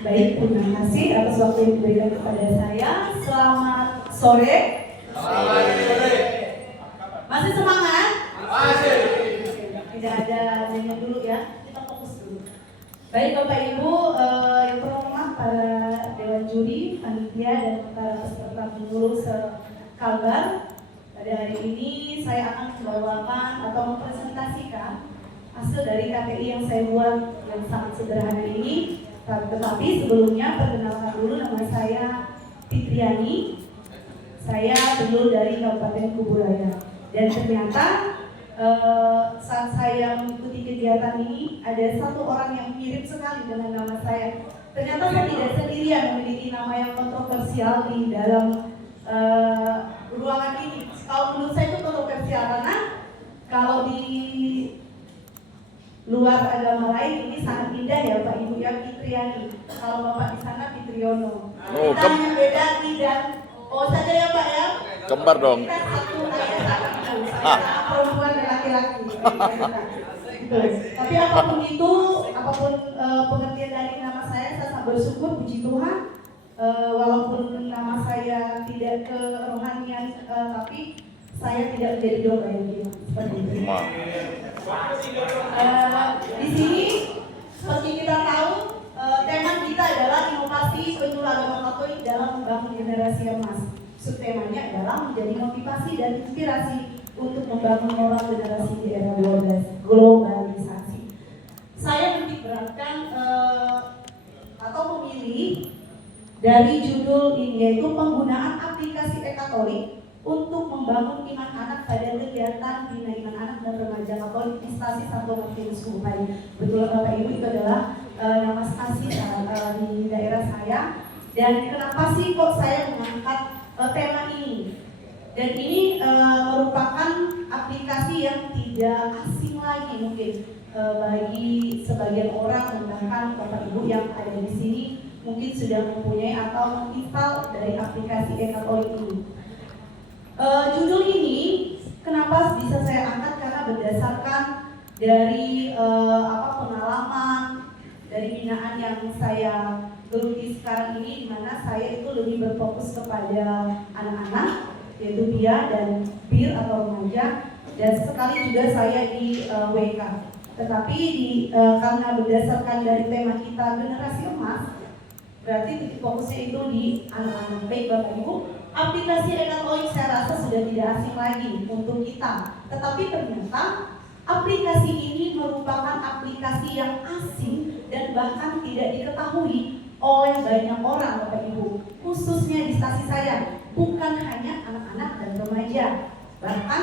Baik, terima kasih atas waktu yang diberikan kepada saya. Selamat sore. Selamat sore. Masih semangat? Masih. Tidak ada nanya dulu ya, kita fokus dulu. Baik Bapak Ibu, yang terhormat para Dewan Juri, panitia dan para peserta pemilu sekalbar. Pada hari ini saya akan membawakan atau mempresentasikan hasil dari KPI yang saya buat yang sangat sederhana ini. Tetapi sebelumnya perkenalkan dulu, nama saya Fitriani. Saya berasal dari Kabupaten Kuburaya. Dan ternyata saat saya mengikuti kegiatan ini ada satu orang yang mirip sekali dengan nama saya. Ternyata saya tidak sendirian memiliki nama yang kontroversial di dalam ruangan ini. Kalau menurut saya itu kontroversial karena kalau di luar agama lain ini sangat indah ya Pak Ibu ya, Fitriani. Kalau Bapak di sana Fitriono. Kita hanya beda tidak. Oh saja ya Pak ya. Kembar dong. Kita satu ayah satu ibu. Saya perempuan dan laki-laki. Tapi apapun itu, apapun pengertian dari nama saya sangat bersyukur, puji Tuhan. Walaupun nama saya tidak ke rohanian, tapi saya tidak menjadi domba yang gimana seperti itu. Di sini seperti kita tahu tema kita adalah inovasi penyuluh agama Katolik dalam membangun generasi emas. Subtemanya adalah menjadi motivasi dan inspirasi untuk membangun moral generasi di era globalisasi. Saya menitik beratkan atau memilih dari judul ini yaitu penggunaan aplikasi e-Katolik untuk membangun iman anak pada kegiatan bina iman anak dan remaja Katolik Stasi Santo Martinus Kuburaya. Betul Bapak Ibu, itu adalah nama stasi di daerah saya. Dan kenapa sih kok saya mengangkat tema ini? Dan ini merupakan aplikasi yang tidak asing lagi mungkin bagi sebagian orang dan bahkan Bapak Ibu yang ada di sini mungkin sudah mempunyai atau menginstal dari aplikasi e-Katolik ini. Judul ini kenapa bisa saya angkat karena berdasarkan dari pengalaman dari binaan yang saya geluti sekarang ini, di mana saya itu lebih berfokus kepada anak-anak yaitu BIA dan BIR atau remaja, dan sekali juga saya di WK. Tetapi karena berdasarkan dari tema kita generasi emas, berarti titik fokusnya itu di anak-anak. Baik Bapak Ibu, aplikasi e-Katolik saya rasa sudah tidak asing lagi untuk kita. Tetapi ternyata aplikasi ini merupakan aplikasi yang asing dan bahkan tidak diketahui oleh banyak orang Bapak Ibu. Khususnya di stasi saya, bukan hanya anak-anak dan remaja. Bahkan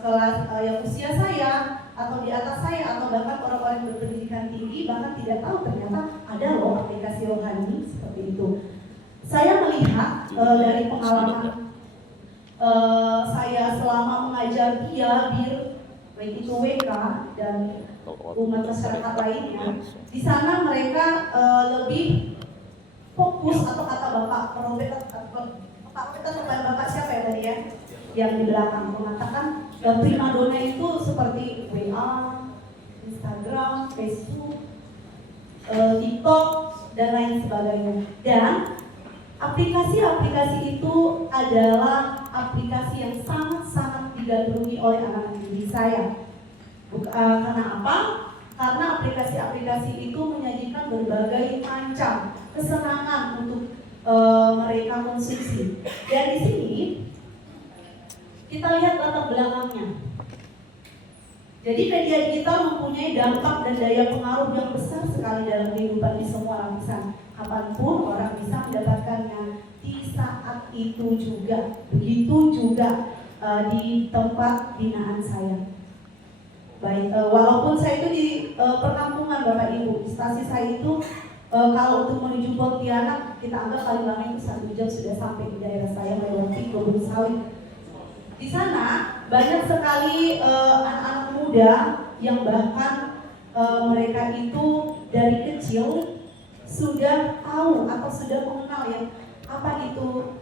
kelas yang usia saya atau di atas saya atau bahkan orang-orang yang berpendidikan tinggi bahkan tidak tahu ternyata ada loh aplikasi rohani seperti itu. Saya melihat dari pengalaman saya selama mengajar BIA, BIR, baik itu WK dan umat masyarakat lainnya, di sana mereka lebih fokus atau kata Bapak Bapak siapa ya tadi ya yang di belakang mengatakan primadona itu seperti WA, Instagram, Facebook, TikTok dan lain sebagainya. Dan aplikasi-aplikasi itu adalah aplikasi yang sangat-sangat digandrungi oleh anak-anak didik saya. Karena apa? Karena aplikasi-aplikasi itu menyajikan berbagai macam kesenangan untuk mereka konsumsi. Dan di sini kita lihat latar belakangnya. Jadi media digital mempunyai dampak dan daya pengaruh yang besar sekali dalam kehidupan di semua lapisan. Kapanpun orang bisa mendapatkannya di saat itu juga. Begitu juga di tempat binaan saya. Baik, walaupun saya itu di perkampungan Bapak Ibu, stasi saya itu kalau untuk menuju Pontianak kita anggap paling lama itu 1 jam sudah sampai di daerah saya melewati kebun sawit. Di sana banyak sekali anak-anak muda yang bahkan mereka itu dari kecil sudah tahu atau sudah mengenal ya apa itu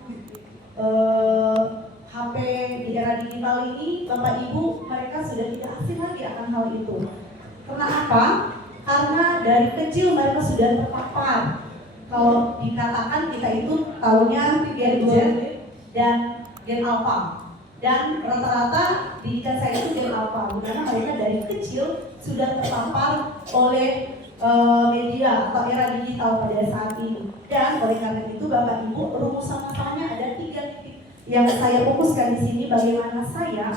HP di era digital ini. Bapak Ibu mereka sudah tidak asing lagi akan hal itu. Karena apa? karena dari kecil mereka sudah terpapar. Kalau dikatakan kita itu tahunya Gen Z dan Gen Alpha, dan rata-rata didikan saya itu Gen Alpha, karena mereka dari kecil sudah terpapar oleh media atau era digital pada saat ini. Dan oleh karena itu Bapak Ibu, rumusan masalahnya ada 3 titik yang saya fokuskan di sini. Bagaimana saya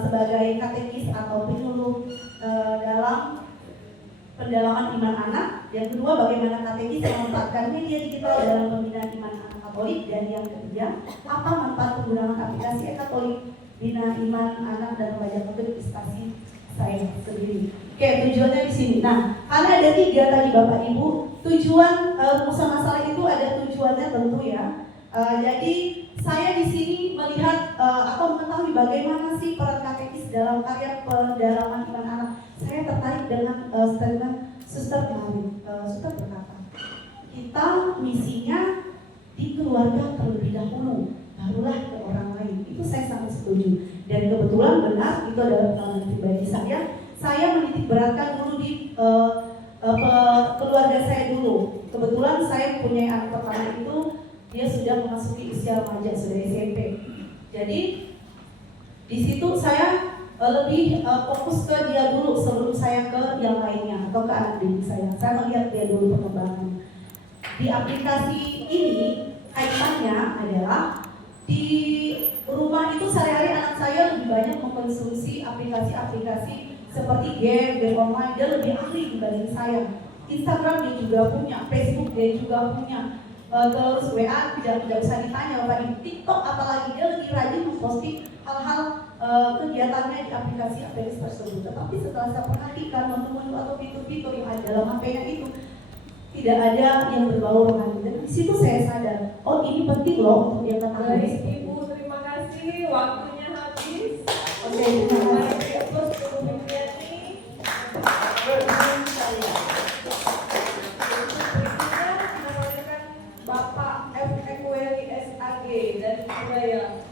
sebagai katekis atau penyuluh dalam pendalaman iman anak. Yang kedua, bagaimana katekis memanfaatkan media digital dalam pembinaan iman anak Katolik. Dan yang ketiga, apa manfaat penggunaan aplikasi Katolik bina iman anak dan remaja Katolik di stasi saya sendiri. Oke, tujuannya di sini. Nah, karena ada 3 tadi Bapak Ibu, tujuan rumusan masalah itu ada tujuannya tentu ya. Jadi saya di sini melihat atau mengetahui bagaimana sih peran katekis dalam karya pendalaman iman anak. Saya tertarik dengan statement Suster kemarin. Suster berkata, kita misinya di keluarga terlebih dahulu, barulah ke orang lain. Itu saya sangat setuju. Dan kebetulan benar itu adalah pengalaman pribadi saya. Saya menitik beratkan dulu di keluarga saya dulu. Kebetulan saya punya anak pertama itu dia sudah memasuki usia remaja, sudah SMP. Jadi di situ saya lebih fokus ke dia dulu sebelum saya ke yang lainnya atau ke anak didik saya. Saya melihat dia dulu perkembangannya. Di aplikasi ini kaitannya adalah di rumah itu sehari-hari anak saya lebih banyak mengkonsumsi aplikasi-aplikasi seperti game online. Dia lebih ahli dibanding saya. Instagram dia juga punya, Facebook dia juga punya. Terus WA tidak usah ditanya, Bapak. TikTok apalagi dia lebih rajin memposting hal-hal kegiatannya di aplikasi tersebut. Tetapi setelah saya perhatikan menu-menu atau fitur-fitur yang ada dalam HP-nya itu tidak ada yang berbau rohani. Dan di situ saya sadar, oh ini penting loh untuk dia ketahui. Baik, Ibu, terima kasih. Waktunya habis. Oke, terima kasih. Terus kemudian nih. Bapak FMWI SAG dari Surabaya.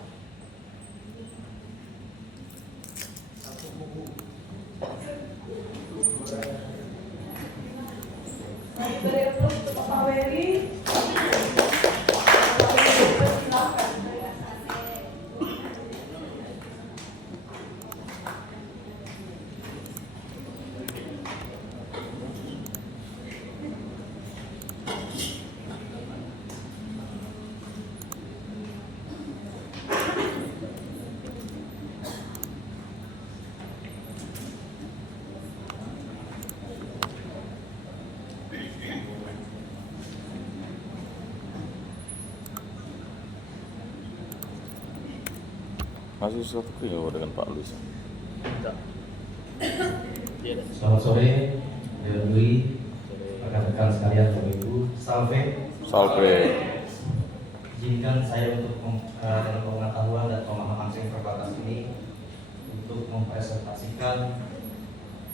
Mari beri aplaus untuk Bapak Weli. Silakan. Masih satu kilo dengan Pak Luis. Selamat sore, Dewi, rekan-rekan sekalian, Bapak Ibu, salve. Salve. Izinkan saya untuk dengan pengetahuan dan pemahaman saya terbatas ini untuk mempresentasikan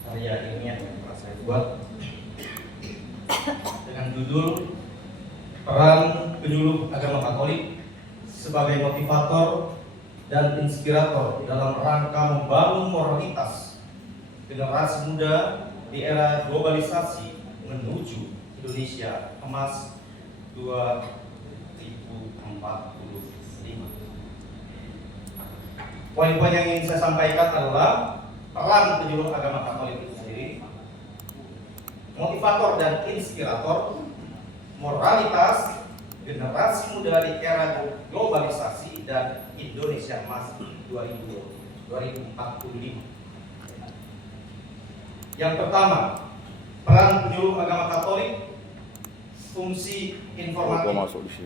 karya ilmiah yang telah saya buat dengan judul Peran Penyuluh Agama Katolik sebagai Motivator dan Inspirator dalam rangka membangun moralitas generasi muda di era globalisasi menuju Indonesia Emas 2045. Poin-poin yang ingin saya sampaikan adalah peran penyuluh agama Katolik itu sendiri, motivator dan inspirator, moralitas generasi muda di era globalisasi dan Indonesia Emas 2045. Yang pertama, peran penyuluh agama Katolik, fungsi informatif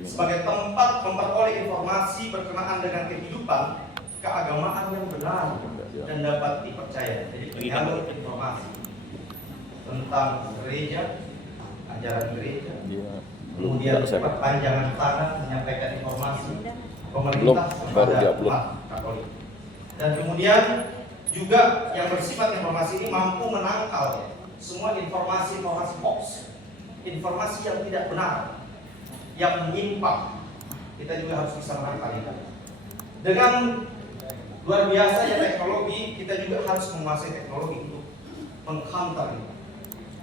sebagai tempat memperoleh informasi berkenaan dengan kehidupan keagamaan yang benar dan dapat dipercaya. Jadi penyalur informasi tentang gereja, ajaran gereja, kemudian perpanjangan tangan menyampaikan informasi pemerintah kepada umat Katolik. Dan kemudian juga yang bersifat informasi ini mampu menangkal semua informasi hoax, informasi yang tidak benar, yang menyimpang. Kita juga harus bisa menangkal. Dengan luar biasanya teknologi, kita juga harus menguasai teknologi untuk mengcounter itu.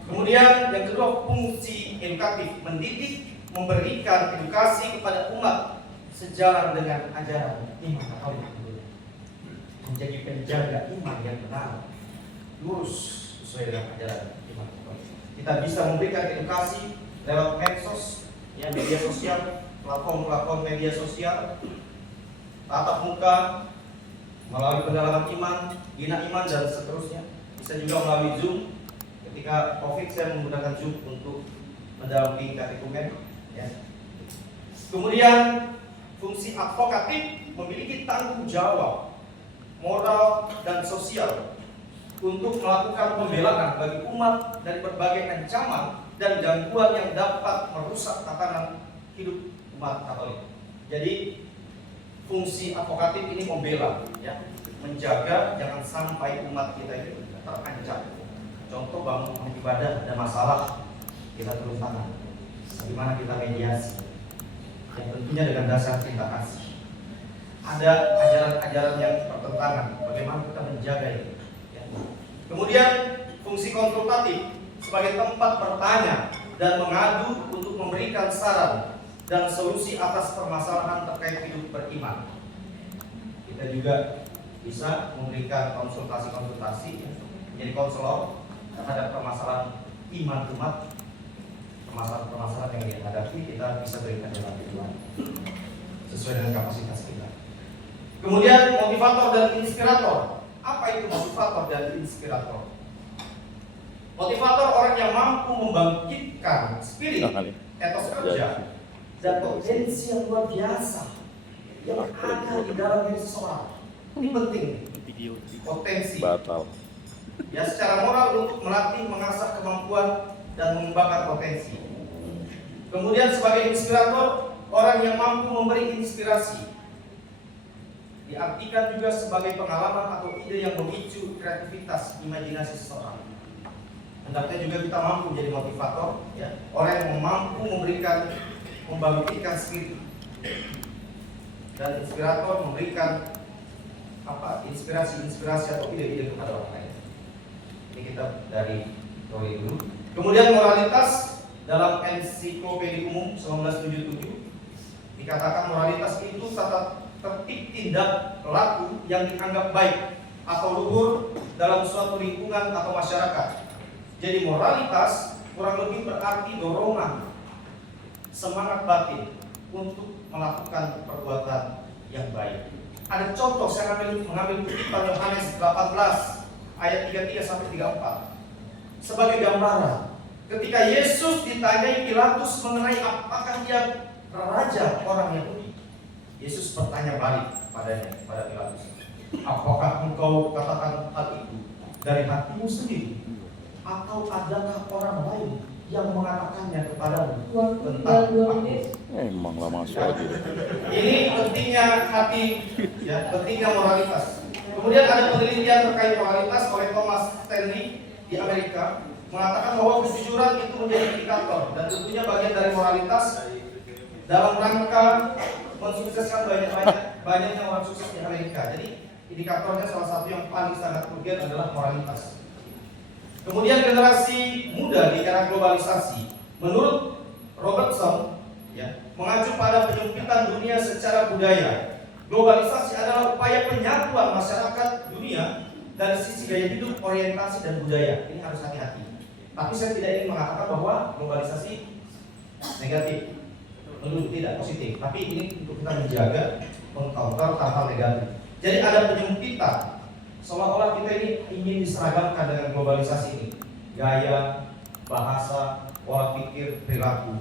Kemudian yang kedua, fungsi edukatif, mendidik, memberikan edukasi kepada umat sejalan dengan ajaran iman Katolik, menjadi penjaga iman yang benar, lurus sesuai dengan ajaran iman Katolik. Kita bisa memberikan edukasi lewat medsos, ya, media sosial, platform media sosial, tatap muka, melalui pendalaman iman, bina iman dan seterusnya. Bisa juga melalui Zoom. Ketika COVID saya menggunakan Zoom untuk mendampingi katekumen. Ya. Kemudian fungsi advokatif, memiliki tanggung jawab moral dan sosial untuk melakukan pembelaan bagi umat dari berbagai ancaman dan gangguan yang dapat merusak tatanan hidup umat Katolik. Jadi fungsi advokatif ini membela, ya, menjaga jangan sampai umat kita itu terancam. Contoh bangun ibadah ada masalah, kita turun tangan. Bagaimana kita mediasi? Yang tentunya dengan dasar cinta kasih. Ada ajaran-ajaran yang bertentangan, bagaimana kita menjaga itu? Ya. Kemudian fungsi konsultatif sebagai tempat bertanya dan mengadu untuk memberikan saran dan solusi atas permasalahan terkait hidup beriman. Kita juga bisa memberikan konsultasi, menjadi konselor terhadap permasalahan iman umat, permasalahan yang dihadapi, kita bisa berikan jalan Tuhan sesuai dengan kapasitas kita. Kemudian motivator dan inspirator. Apa itu motivator dan inspirator? Motivator orang yang mampu membangkitkan spirit, etos kerja, dan potensi yang luar biasa yang ada di dalam diri seseorang. Ini penting. Potensi. Batal. Ya, secara moral untuk melatih, mengasah kemampuan dan mengembangkan potensi. Kemudian sebagai inspirator, orang yang mampu memberi inspirasi. Diartikan juga sebagai pengalaman atau ide yang memicu kreativitas, imajinasi seseorang. Hendaknya juga kita mampu menjadi motivator, ya, orang yang mampu membangkitkan spirit. Dan inspirator memberikan inspirasi atau ide-ide kepada orang lain. Ini kita dari Roy dulu. Kemudian moralitas dalam Ensiklopedia Umum 1977 dikatakan moralitas itu tata tertib tindak laku yang dianggap baik atau luhur dalam suatu lingkungan atau masyarakat. Jadi moralitas kurang lebih berarti dorongan, semangat batin untuk melakukan perbuatan yang baik. Ada contoh, saya mengambil kutipan Yohanes 18 ayat 33 sampai 34 sebagai gambaran. Ketika Yesus ditanyai Pilatus mengenai apakah dia raja orang Yahudi, Yesus bertanya balik pada Pilatus, apakah engkau katakan hal itu dari hatimu sendiri, atau adakah orang lain yang mengatakannya kepadamu tentang aku? Emang lama sekali. Ini pentingnya hati, ya, pentingnya moralitas. Kemudian ada penelitian terkait moralitas oleh Thomas Stanley di Amerika mengatakan bahwa kejujuran itu menjadi indikator dan tentunya bagian dari moralitas dalam rangka mensukseskan banyaknya orang sukses di Amerika. Jadi indikatornya salah satu yang paling sangat urgen adalah moralitas. Kemudian generasi muda di era globalisasi, menurut Robertson, ya, mengacu pada penyempitan dunia secara budaya. Globalisasi adalah upaya penyatuan masyarakat dunia dari sisi gaya hidup, orientasi, dan budaya. Ini harus hati-hati. Tapi saya tidak ingin mengatakan bahwa globalisasi negatif, menurut tidak positif. Tapi ini untuk kita menjaga, mengcounter hal-hal negatif. Jadi ada penyempitan, seolah-olah kita ini ingin diseragamkan dengan globalisasi ini. Gaya, bahasa, pola pikir, perilaku.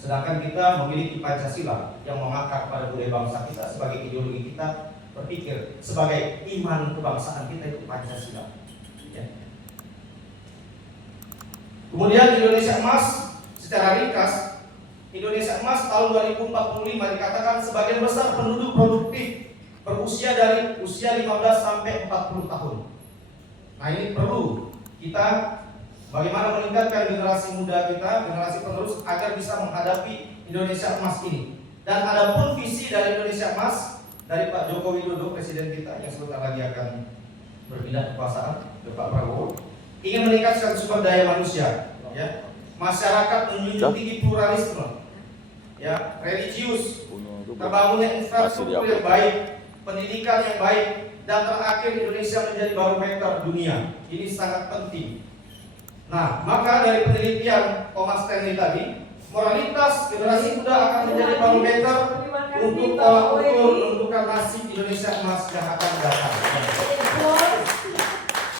Sedangkan kita memiliki Pancasila yang mengakar pada budaya bangsa kita sebagai ideologi kita berpikir, sebagai iman kebangsaan kita itu Pancasila. Ya. Kemudian Indonesia Emas secara ringkas, Indonesia Emas tahun 2045 dikatakan sebagian besar penduduk produktif berusia dari usia 15 sampai 40 tahun. Nah, ini perlu kita bagaimana meningkatkan generasi muda kita, generasi penerus agar bisa menghadapi Indonesia Emas ini. Dan ada pun visi dari Indonesia Emas dari Pak Joko Widodo, presiden kita yang sebentar lagi akan berpindah kekuasaan ke Pak Prabowo, ingin meningkatkan sumber daya manusia ya. Masyarakat menjunjung tinggi pluralisme, ya, religius, terbangunnya infrastruktur yang baik, pendidikan yang baik, dan terakhir Indonesia menjadi barometer dunia. Ini sangat penting. Nah, maka dari penelitian Thomas Stanley tadi, moralitas generasi muda akan menjadi barometer untuk tolak ukur menentukan nasib Indonesia emas yang akan datang.